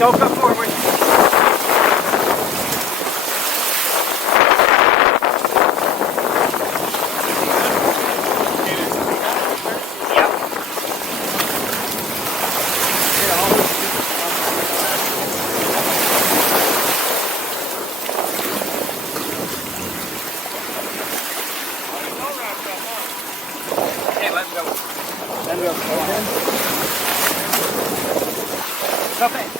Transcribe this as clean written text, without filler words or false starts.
Don't go forward. Okay, let him go. Let him go. Okay.